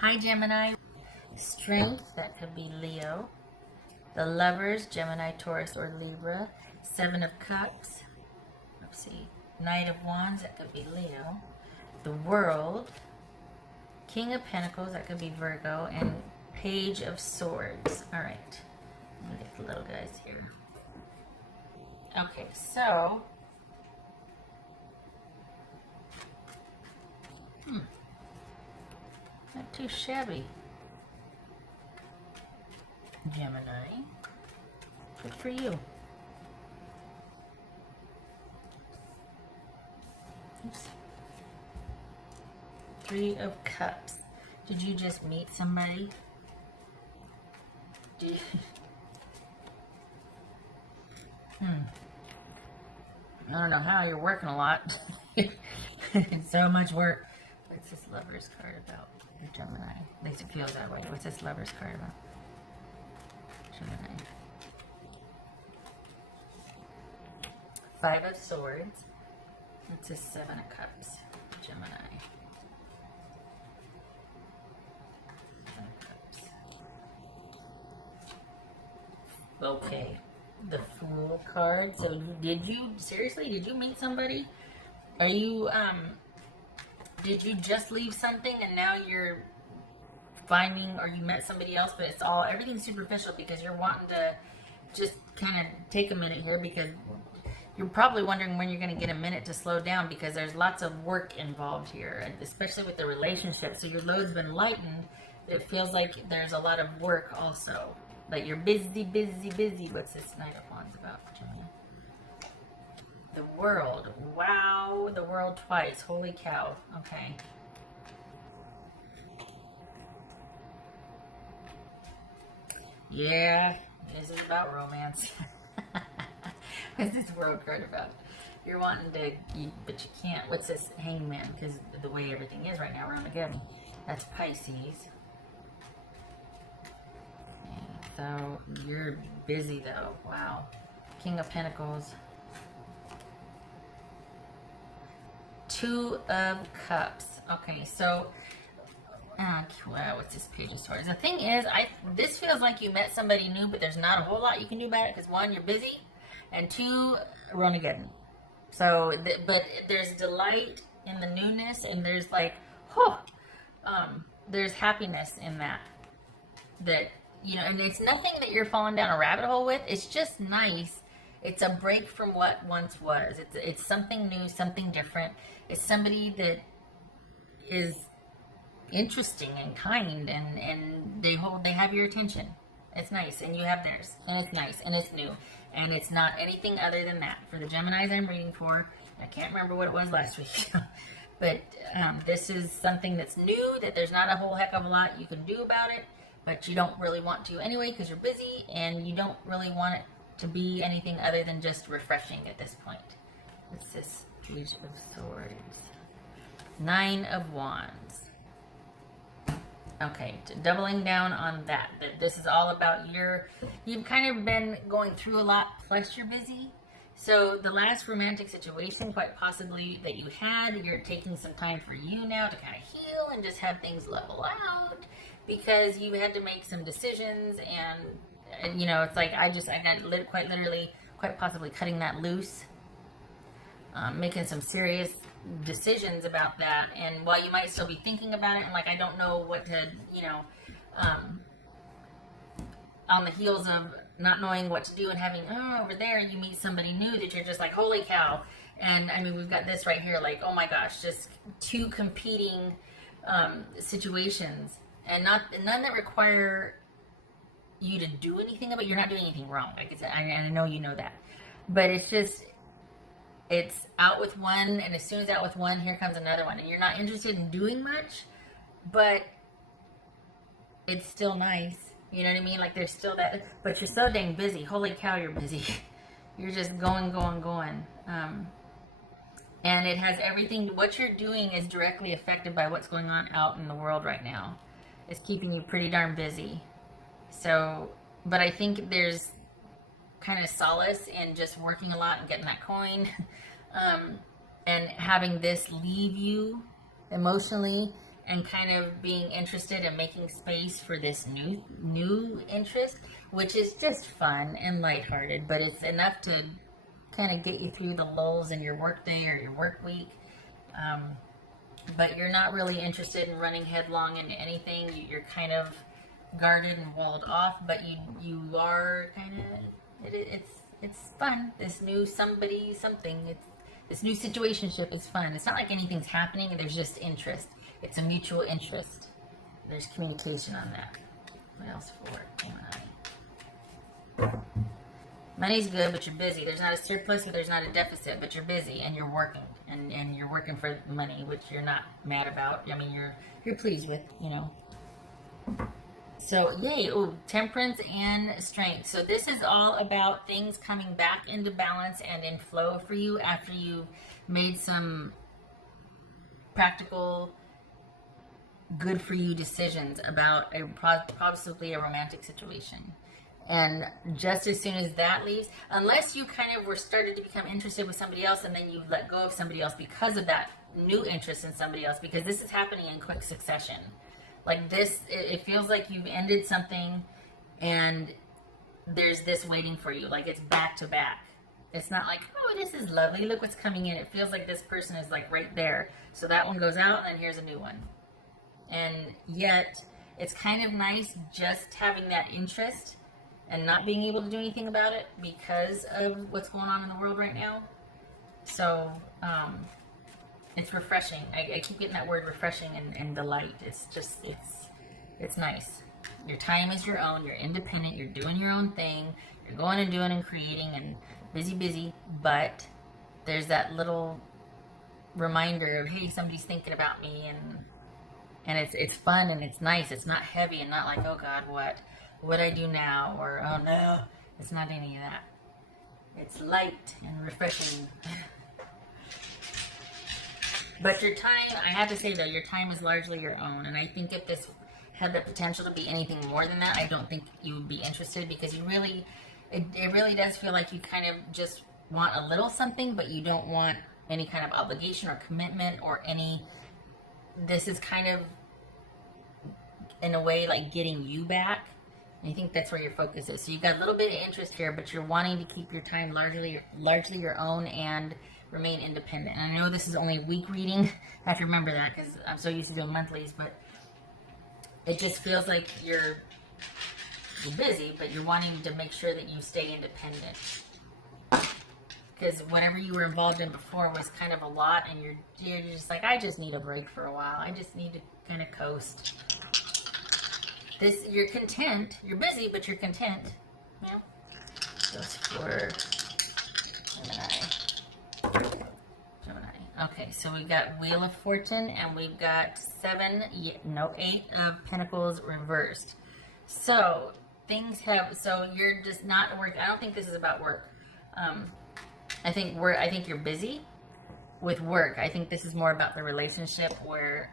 Hi, Gemini. Strength, that could be Leo. The Lovers, Gemini, Taurus, or Libra. Seven of Cups. Let's see. Knight of Wands, that could be Leo. The World. King of Pentacles, that could be Virgo. And Page of Swords. All right. Let me get the little guys here. Okay, so... Not too shabby. Gemini. Good for you. Oops. Three of Cups. Did you just meet somebody? I don't know how, you're working a lot. So much work. What's this Lover's card about? Gemini. At least it feels that way. What's this Lover's card about? Gemini. Five of Swords. What's this Seven of Cups? Gemini. Seven of Cups. Okay. The Fool card. So did you, seriously, did you meet somebody? Are you, did you just leave something and now you're finding, or you met somebody else, but it's all, everything's superficial because you're wanting to just kind of take a minute here, because you're probably wondering when you're going to get a minute to slow down, because there's lots of work involved here, and especially with the relationship. So your load's been lightened. It feels like there's a lot of work also. Like you're busy, busy, busy. What's this Knight of Wands about, Gemini? The World. Wow, the World twice. Holy cow. Okay. Yeah, this is about romance. What's this World card about? You're wanting to, but you can't. What's this Hangman? Because the way everything is right now, we're Armageddon. That's Pisces. Okay, so you're busy though. Wow. King of Pentacles. Two of Cups. Okay, so wow, what's this Page of Swords? The thing is, this feels like you met somebody new, but there's not a whole lot you can do about it, because one, you're busy, and two, Armageddon. So, but there's delight in the newness, and there's like, there's happiness in that. That, you know, and it's nothing that you're falling down a rabbit hole with. It's just nice. It's a break from what once was. It's something new, something different. It's somebody that is interesting and kind, and they have your attention. It's nice, and you have theirs, and it's nice, and it's new, and it's not anything other than that. For the Geminis I'm reading for, I can't remember what it was last week, but this is something that's new, that there's not a whole heck of a lot you can do about it, but you don't really want to anyway because you're busy, and you don't really want it to be anything other than just refreshing at this point. What's this Page of Swords? Nine of Wands. Okay, doubling down on that this is all about you've kind of been going through a lot, plus you're busy. So the last romantic situation, quite possibly, that you had, you're taking some time for you now to kind of heal and just have things level out, because you had to make some decisions, and you know, it's like I got quite literally, quite possibly cutting that loose, making some serious decisions about that. And while you might still be thinking about it, and like, I don't know what to, you know, on the heels of not knowing what to do and having, over there you meet somebody new that you're just like, holy cow. And I mean, we've got this right here, like, oh my gosh, just two competing situations, and none that require you to do anything about it. You're not doing anything wrong. Like I know you know that, but it's just, it's out with one, and as soon as out with one, here comes another one, and you're not interested in doing much, but it's still nice. You know what I mean? Like there's still that, but you're so dang busy. Holy cow, you're busy. You're just going. And it has everything, what you're doing is directly affected by what's going on out in the world right now. It's keeping you pretty darn busy. So, but I think there's kind of solace in just working a lot and getting that coin, and having this leave you emotionally and kind of being interested and making space for this new interest, which is just fun and lighthearted, but it's enough to kind of get you through the lulls in your work day or your work week. But you're not really interested in running headlong into anything. You're kind of guarded and walled off, but you are kind of, it's fun. This new somebody, something, this new situationship is fun. It's not like anything's happening, there's just interest. It's a mutual interest. There's communication on that. What else for Gemini? Money's good, but you're busy. There's not a surplus or there's not a deficit, but you're busy and you're working. And you're working for money, which you're not mad about. I mean, you're pleased with, you know. So, yay. Ooh, temperance and strength. So this is all about things coming back into balance and in flow for you after you've made some practical, good for you decisions about possibly a romantic situation. And just as soon as that leaves, unless you kind of were started to become interested with somebody else and then you let go of somebody else because of that new interest in somebody else, because this is happening in quick succession. Like this, it feels like you've ended something and there's this waiting for you. Like it's back to back. It's not like, oh, this is lovely. Look what's coming in. It feels like this person is like right there. So that one goes out and then here's a new one. And yet it's kind of nice just having that interest and not being able to do anything about it because of what's going on in the world right now. So, it's refreshing. I keep getting that word refreshing and delight. It's just, it's nice. Your time is your own. You're independent. You're doing your own thing. You're going and doing and creating and busy, but there's that little reminder of, hey, somebody's thinking about me, and it's fun and it's nice. It's not heavy and not like, oh God, what I do now, or oh no, it's not any of that. It's light and refreshing. But your time, I have to say though, your time is largely your own, and I think if this had the potential to be anything more than that, I don't think you would be interested, because you really, it really does feel like you kind of just want a little something, but you don't want any kind of obligation or commitment or any, this is kind of in a way like getting you back. I think that's where your focus is. So you've got a little bit of interest here, but you're wanting to keep your time largely your own and remain independent. And I know this is only a week reading. I have to remember that because I'm so used to doing monthlies, but it just feels like you're busy, but you're wanting to make sure that you stay independent. Because whatever you were involved in before was kind of a lot, and you're just like, I just need a break for a while. I just need to kind of coast. You're content. You're busy, but you're content. Yeah. Goes for Gemini. Okay, so we've got Wheel of Fortune, and we've got 8 of Pentacles reversed. So you're just not work. I don't think this is about work. I think you're busy with work. I think this is more about the relationship where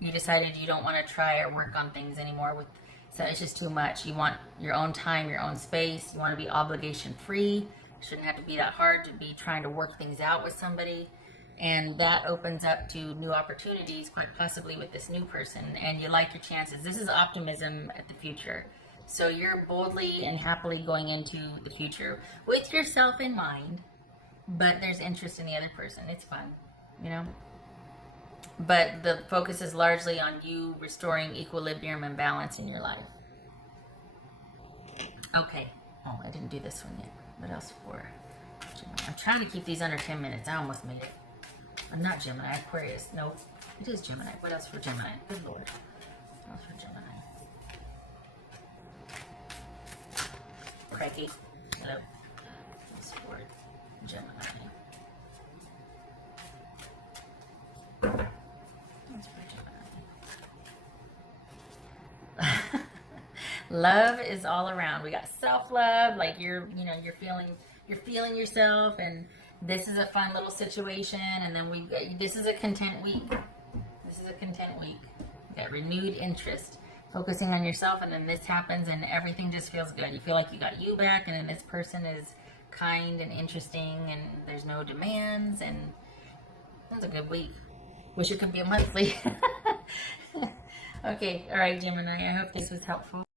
you decided you don't want to try or work on things anymore. So it's just too much. You want your own time, your own space. You want to be obligation free. It shouldn't have to be that hard to be trying to work things out with somebody. And that opens up to new opportunities, quite possibly with this new person. And you like your chances. This is optimism at the future. So you're boldly and happily going into the future with yourself in mind, but there's interest in the other person. It's fun, you know? But the focus is largely on you restoring equilibrium and balance in your life. Okay. Oh, I didn't do this one yet. What else for Gemini? I'm trying to keep these under 10 minutes. I almost made it. I'm not Gemini. Aquarius. Nope. It is Gemini. What else for Gemini? Good Lord. What else for Gemini? Crikey. Hello. What's for Gemini? Love is all around. We got self-love, like you're feeling yourself, and this is a fun little situation. And then this is a content week. This is a content week. We got renewed interest, focusing on yourself, and then this happens, and everything just feels good. You feel like you got you back, and then this person is kind and interesting, and there's no demands, and that's a good week. Wish it could be a monthly. Okay, all right, Gemini. I hope this was helpful.